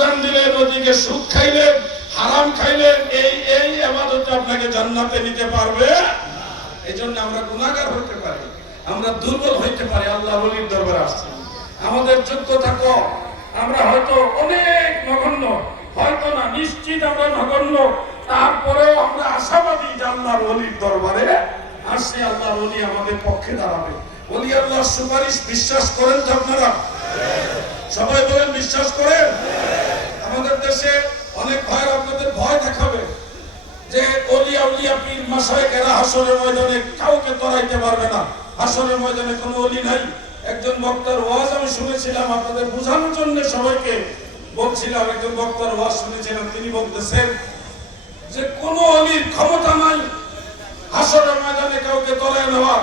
দান দিলেন ওদিকে সুদ খাইলেন হারাম খাইলেন এই এই আবাদত আপনাকে জান্নাতে নিতে পারবে। এই জন্য আমরা গুণাগার হতে পারি, আমরা দুর্বল হইতে পারি, আল্লাহ বলির দরবারে আসছি। আমাদের যোগ্যতা কম, আমরা হয়তো অনেক নগণ্য, হয়তো না, নিশ্চিত আমরা নগণ্য, তারপরেও আমরা আশাবাদী যে আল্লাহর অলির দরবারে আসছে, আল্লাহর অলি আমাদের পক্ষে দাঁড়াবে। অলি আল্লাহর সুপারিশ, বিশ্বাস করেন তো আপনারা? সবাই বলেন, বিশ্বাস করেন? আমাদের দেশে অনেক ভয় আপনাদের ভয় দেখাবে যে অলিয়া পীর মাসায় এরা ময়দানে কাউকে তরাইতে পারবে না। হাসরের ময়দানে কোনো অলি নাই। একজন বক্তার ওয়াজ আমি শুনেছিলাম, আপনাদের বোঝানোর জন্য সবাইকে বলছিলাম, একজন বক্তার ওয়াজ শুনেছিলাম, তিনি বলতেছেন যে কোনো অলির ক্ষমতা নাই হাসরের ময়দানে কাউকে তরায় নেওয়া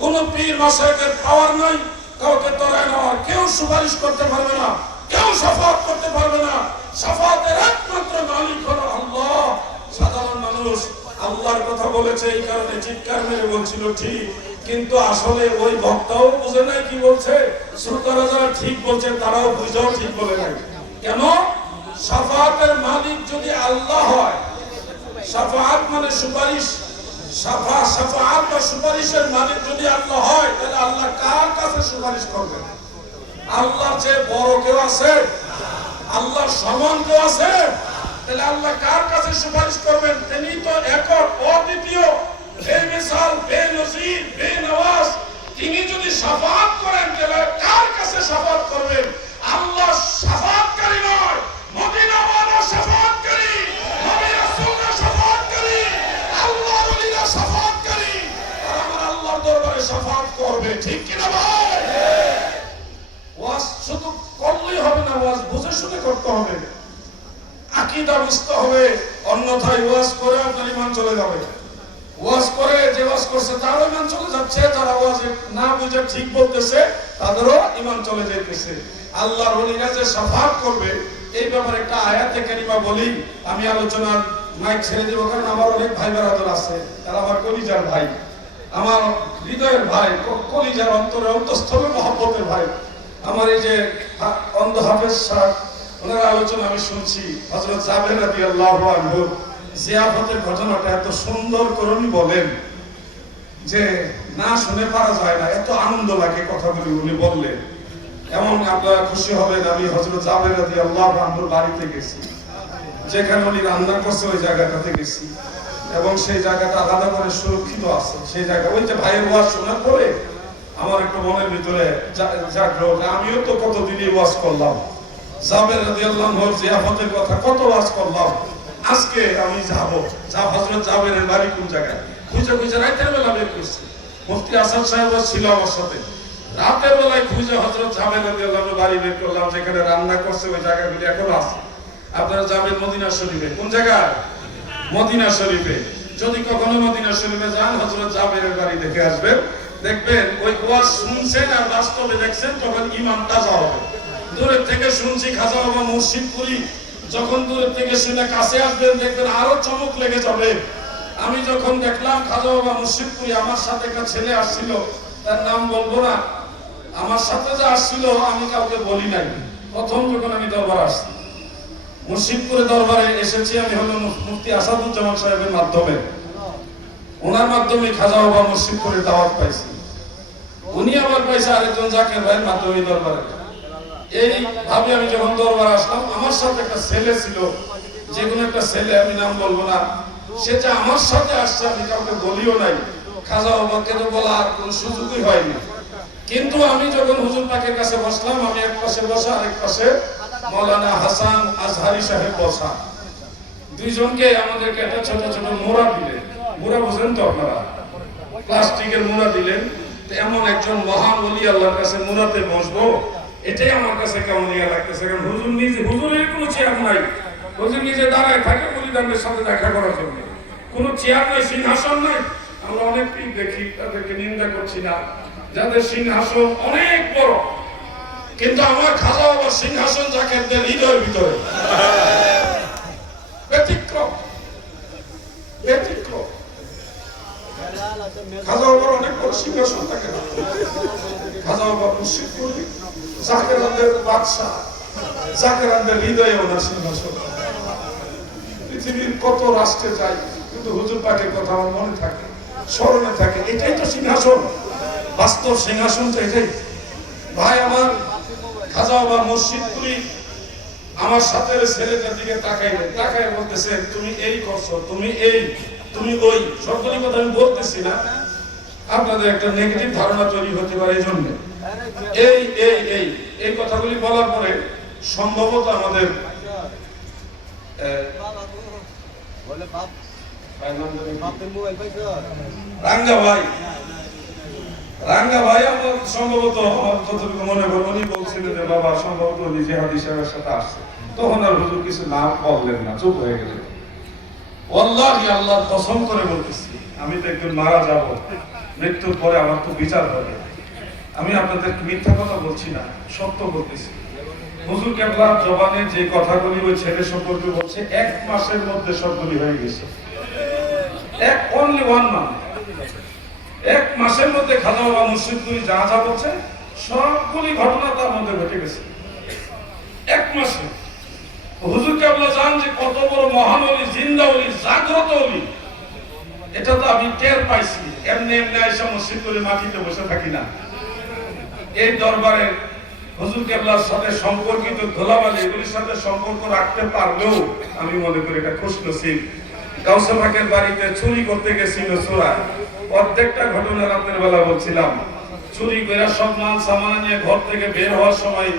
কোন পীর মাসায়কের পাওয়ার নাই। কাউকে তরায় নেওয়ার কেউ সুপারিশ করতে পারবে না, কেউ সাফাত করতে পারবে না। সাফাতের একমাত্র মালিক হলো আল্লাহ। সাধারণ মানুষ আল্লাহর কথা বলেছে, এই কারণে চিৎকার মেরে বলছিল, ঠিক। কিন্তু আসলে ওই বক্তাও বুঝে নাই কি বলছে। শ্রোতারা যারা ঠিক বলছে, তারাও বুঝেও ঠিক বলে নাই। কেন? সাফাতের মালিক যদি আল্লাহ হয়, সাফাত মানে সুপারিশ। সাফা সাফাত বা সুপারিশের মালিক যদি আল্লাহ হয়, তাহলে আল্লাহ কার কাছে সুপারিশ করবেন আল্লাহর যে বড় কেউ আছে আল্লাহর সমান কেউ আছে, তাহলে আল্লাহ কার কাছে সুপারিশ করবেন? তিনি তো একক, অদ্বিতীয়, বেমিসাল, বেনজির, বেনওয়াজ। তিনি যদি সাফাত করেন, তাহলে কার কাছে সাফাত করবেন? সাফাত করবে, ঠিক কি না ভাই? ওয়াজ শুধু করলেই হবে না, ওয়াজ বুঝে শুনে করতে হবে। আকীদা বুঝতে হবে, অন্যথায় ওয়াজ করে আপনার ইমান চলে যাবে। ওয়াজ করে যে ওয়াজ করছে তারও ইমান চলে যাচ্ছে, যারা ওয়াজ না বুঝে ঠিক বলতেছে, তাদেরও ইমান চলে যাইতেছে। আল্লাহর ওলিরা যে সাফাত করবে, এই ব্যাপারে একটা আয়াতে কারিমা বলি, আমি আলোচনার মাইক ছেড়ে দেবো, কারণ আমার অনেক ভাই বেড়াদর আছে, তারা আমার কলিজার ভাই। আমার হৃদয়ের ভাই কলিজার অন্তরে অন্তঃস্থলে মহব্বতের ভাই। আমার এই যে অন্ধ হাফেজ সাহেব ওনার আলোচনা আমি শুনছি হজরত জাবের রাদি আল্লাহ জিয়াফতের ঘটনাটা এত সুন্দর করে উনি বলেন যে, না শুনে পারা যায় না, এত আনন্দ লাগে কথাগুলি উনি বললেন। এমন আপনারা খুশি হবেন, আমি হজরত জাবের রাদি আল্লাহ বাড়িতে গেছি। যেখানে উনি রান্না করছে ওই জায়গাটাতে গেছি। এবং সেই জায়গাটা আলাদা করে সুরক্ষিত আছে। সেই জায়গা, ওই যে ভাইয়ের ওয়াজ শোনার পরে আমার একটু মনের ভিতরে জাগলো আমিও তো কতদিনই ওয়াজ করলাম। জাবের রাদিয়াল্লাহু আনহুর জিয়াফতের কথা কত ওয়াজ করলাম। আজকে আমি যাব। যা হযরত জাবেরের বাড়ি কোন জায়গায়? খুঁজে খুঁজে রাতের বেলা বের করছি। মুফতি আসাদ সাহেব ছিল আমার সাথে। রাতের বেলায় খুঁজে হযরত জাবের রাদিয়াল্লাহু আনহুর বাড়ি বের করলাম, যেখানে রান্না করছে, ওই জায়গাগুলি এখনও আছে। আপনারা যাবেন মদিনা শরীফে কোন জায়গায়? মদিনা শরীফে। যদি কখনো মদিনা শরীফে যান, হযরত জাবেরের বাড়ি দেখে আসবেন। দেখবেন ওই ওয়াজ শুনছেন আর বাস্তবে দেখছেন তখন ইমান তাজা হবে। দূরের থেকে শুনছি খাজা বাবা মুর্শিদপুরি যখন দূরের থেকে শুনে কাছে আসবেন, দেখবেন আরও চমক লেগে যাবে। আমি যখন দেখলাম খাজা বাবা মুর্শিদপুরি আমার সাথে একটা ছেলে আসছিল। তার নাম বলব না। আমার সাথে যে আসছিল, আমি কাউকে বলি নাই। প্রথম যখন আমি দরবার আসছি মুর্শিদপুরে দরবারে এসেছি, আমি হলো মুফ- মুফতি আসাদুজ্জামান সাহেবের মাধ্যমে। ওনার মাধ্যমে খাজা বাবা মুর্শিদপুরে দাওয়াত পাইছি। উনি আবার পাইছে আরেকজন জাকের ভাইয়ের মাধ্যমে দরবারে। এই ভাবে আমি যখন দরবারে আসলাম, আমার সাথে একটা ছেলে ছিল। যে কোনো একটা ছেলে, আমি নাম বলব না। সে যে আমার সাথে আসছে, আমি কাউকে বলিও নাই। খাজা বাবাকে তো বলার কোনো সুযোগই হয়নি। কিন্তু আমি যখন হুজুর পাকের কাছে বসলাম, আমি এক পাশে বসা আরেক পাশে মৌলানা হাসান আজহারি সাহেব বসা দুইজনকে আমাদেরকে একটা ছোট ছোট মোড়া দিলেন। মোড়া বুঝেন তো আপনারা? প্লাস্টিকের মোড়া দিলেন। এমন একজন মহান ওলি আল্লাহর কাছে মোড়াতে বসবো, এটাই আমার কাছে কেমন ইয়া লাগতেছে। কারণ হুজুর নিজে হুজুরের কোনো চেয়ার নাই। হুজুর নিজে দাঁড়ায় থাকে বলিদানদের সাথে দেখা করার জন্য। কোনো চেয়ার নাই, সিংহাসন নাই। আমরা অনেক দেখি, তাদেরকে নিন্দা করছি না। যাদের সিংহাসন অনেক বড় কিন্তু আমার খাজা বাবার সিংহাসন যাকে দেন হৃদয়ের ভিতরে। ব্যতিক্রম। ব্যতিক্রম। খাজা বাবার অনেক বড় সিংহাসন থাকে না। খাজা বাবা মুর্শিদ করি জাকেরাদের বাদশাহ জাকেরানদের হৃদয়ে ওনার সিংহাসন। পৃথিবীর কত রাষ্ট্রে যাই, কিন্তু হুজুর পাকের কথা আমার মনে থাকে, স্মরণে থাকে, এটাই তো সিংহাসন। বাস্তব সিংহাসন তো এটাই। ভাই আমার খাজা বা মসজিদপুরি আমার সাথে ছেলেটার দিকে তাকাইলে তাকাই বলতেছে তুমি এই করছ তুমি এই তুমি ওই। সবগুলি কথা আমি বলতেছি না আপনাদের একটা নেগেটিভ ধারণা তৈরি হতে পারে এই জন্য। এই এই এই এই কথাগুলি বলার পরে সম্ভবত আমাদের রাঙ্গা ভাই। রাঙ্গা ভাই, আমার সম্ভবত আমার যতটুকু মনে করো উনি বলছিলেন যে, বাবা, সম্ভবত উনি জেহাদি সাহেবের সাথে আসছে। তখন আর হুজুর কিছু নাম বললেন না, চুপ হয়ে গেলেন। ওয়াল্লাহি আল্লাহর কসম করে বলতেছি, আমি তো মারা যাব, মৃত্যুর পরে আমার তো বিচার হবে। আমি আপনাদের মিথ্যা কথা বলছি না, সত্য বলতেছি। হুজুর কেবলার জবানে যে কথাগুলি ওই ছেলে সম্পর্কে বলছে, এক মাসের মধ্যে সবগুলি হয়ে গেছে। এক অনলি ওয়ান মান্থ এক মাসের মধ্যে খাজা বাবা মুর্শিদপুরি যা যা বলছে সবগুলি ঘটনা তার মধ্যে ঘটে গেছে। এক মাসে। হুজুর কেবলা জান যে কত বড় মহান অলি, জিন্দা অলি, জাগ্রত অলি? এটা তো আমি টের পাইছি। এমনি এমনি আইসা মসজিদ করে মাটিতে বসে থাকি না। এই দরবারে হুজুর কেবলার সাথে সম্পর্কিত ধোলাবালি এগুলির সাথে সম্পর্ক রাখতে পারলেও আমি মনে করি এটা খুশ কাউসে বাড়িতে চুরি করতে গেছিল চোরা প্রত্যেকটা ঘটনা রাতের বেলা বলছিলাম, চুরি করে সব মাল সামান নিয়ে ঘর থেকে বের হওয়ার সময়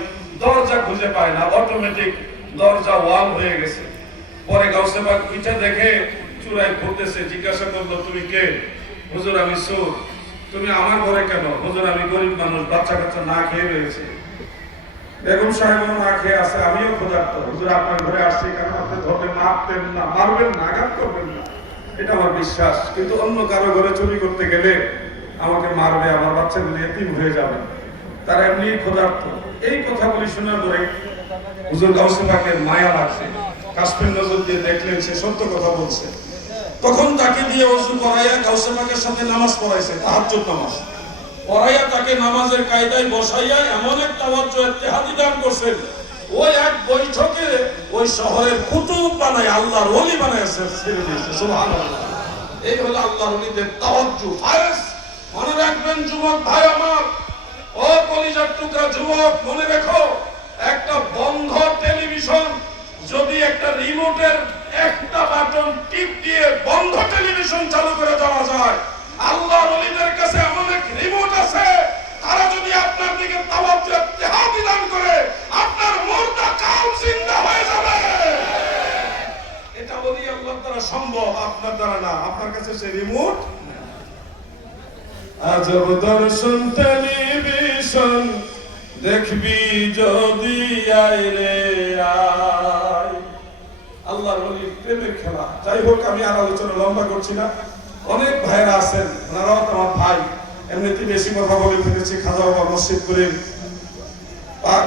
দরজা খুঁজে পায় না অটোমেটিক দরজা ওয়াল হয়ে গেছে। পরে গাউসে পাক পিঠা দেখে চুরাই ঘুরতেছে জিজ্ঞাসা করল, তুমি কে? হুজুর, আমি সুর তুমি আমার ঘরে কেন? হুজুর, আমি গরিব মানুষ বাচ্চা কাচ্চা না খেয়ে রয়েছে। বেগম সাহেবও না খেয়ে আছে, আমিও ক্ষুধার্ত। হুজুর, আপনার ঘরে আসছি কারণ আপনি ধরলে মারতেন না, মারবেন না, আঘাত করবেন না। এটা আমার বিশ্বাস। কিন্তু অন্য কারও ঘরে চুরি করতে গেলে আমাকে মারবে, আমার বাচ্চাগুলি এতিম হয়ে যাবে, তারা এমনি ক্ষুধার্ত। এই কথাগুলি শোনার পরে হুজুর গাউসে পাকের মায়া লাগছে। কাশ্মীর নজর দিয়ে দেখলেন, সে সত্য কথা বলছে। তখন তাকে দিয়ে অজু করাইয়া গাউসে পাকের সাথে নামাজ পড়াইছে, তাহাজ্জুদ নামাজ। পড়াইয়া তাকে নামাজের কায়দায় বসাইয়া এমন এক তাওয়াজ্জু ইত্তেহাদি দান করছেন। ওই এক বৈঠকে ওই শহরের কুতুব বানায় আল্লাহর ওলি বানায় ছেড়ে দিয়েছে, সুবহানাল্লাহ। এই হলো আল্লাহর ওলিদের তাওয়াজ্জু। ফায়েজ, মনে রাখবেন, যুবক ভাই আমার, ও কলিজার টুকরা যুবক, মনে রেখো, একটা বন্ধ টেলিভিশন যদি একটা রিমোটের একটা আপনার দ্বারা না, আপনার কাছে সেই রিমোট আজব দর্শন টেলিভিশন দেখবি যদি আয়। রে ওলি প্রেমের খেলা। যাই হোক, আমি আর আলোচনা লম্বা করছি না। অনেক ভাইরা আছেন, ওনারাও আমার ভাই। এমনিতে বেশি কথা বলে ফেলেছি, খাজা বাবা মসজিদ করিম। পাক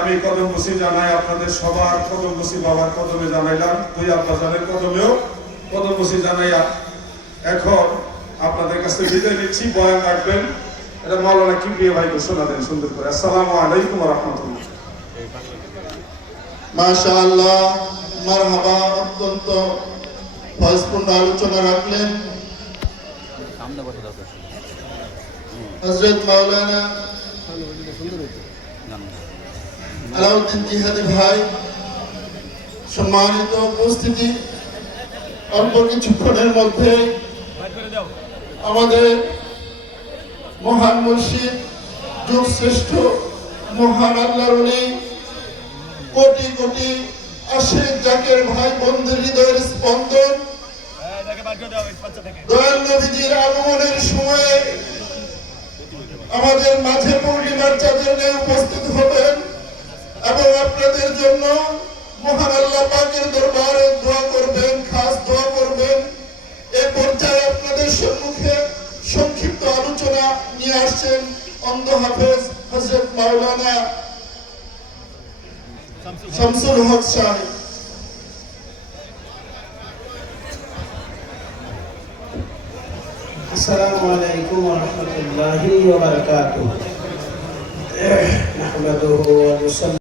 আমি কদম বসি জানাই, আপনাদের সবার কদম বসি, বাবার কদমে জানাইলাম। দুই আব্বা জানের কদমেও কদম বসি জানাইয়া, এখন আপনাদের কাছে বিদায় নিচ্ছি, বয়ান রাখবেন। এটা মাওলানা কিবরিয়া ভাই ঘোষণা দেন সুন্দর করে। আসসালামু আলাইকুম রাহমাতুল্লাহ। মাশাআল্লাহ, মারহাবা, অত্যন্ত ফয়জপূর্ণ আলোচনা রাখলেন। হজরত মাওলানা আলাউদ্দিন জিহাদি ভাই, সম্মানিত উপস্থিতি। অল্প কিছুক্ষণের মধ্যে আমাদের মহান মুর্শিদ যুগ শ্রেষ্ঠ মহান আল্লাহর কোটি কোটি জাকের ভাই হৃদয়ের স্পন্দন। দয়াল আগমনের সময়ে আমাদের মাঝে পূর্ণিমার চাঁদের উপস্থিত হবেন এবং আপনাদের জন্য মহান আল্লাহ পাকের দরবারে দোয়া করবেন। আলোচনা নিয়ে আসছেন অন্ধ হাফেজ হজরত মাওলানা শামসুল হক সাহেব السلام عليكم ورحمة الله وبركاته نحمده ونصلي